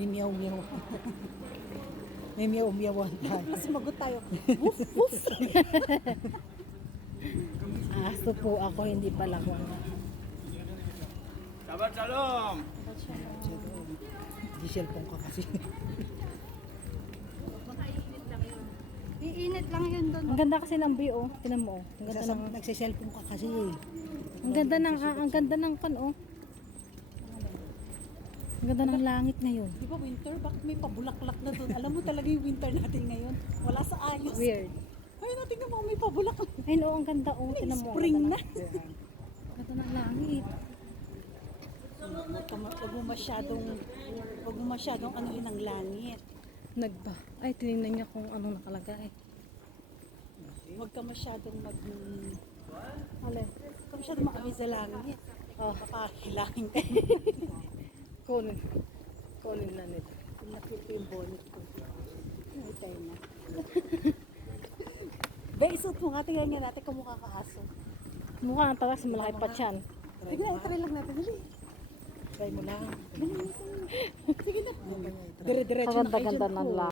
May meow-meow. May meow-meowan tayo. Sumagot tayo. Woof, woof. Aso po ako, hindi pala ko. Shabbat shalom. Di cellphone ka kasi. Iinit lang yun doon. Ang ganda kasi ng view, oh. Tingnan mo, oh. Ang ganda ng Nagsiselfone ka kasi. ang ganda ng kan, oh. Ang ganda ng langit ngayon. Di ba winter? Bakit may pabulaklak na doon? Alam mo talaga yung winter natin ngayon. Wala sa ayos. Weird. Ay, natin mo may pabulaklak. Ayun, oh, ang ganda, oh. Ay, Tingnan mo. spring ang na. ganda Ang ganda ng langit. Huwag mo masyadong anuhin ang langit. Nagba. Ay, tinignan niya kung anong nakalagay. Huwag ka masyadong Alin? huwag ka masyadong makawin sa langit. Oh, Baka hilangin ka. kunin na nito. Kung nakita yung bonnet ko. Ay, tayo na. Be, isuot mo nga. Tingnan nga natin kung mukha ka aso. Mukha ang tawas, malaki pa tiyan. Tignan, try lang natin. Dali. Try mo lang. Sige na. Dire-diretso na kayo Kaganda-ganda dyan ng po. langit.